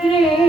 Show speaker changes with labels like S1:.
S1: Hey.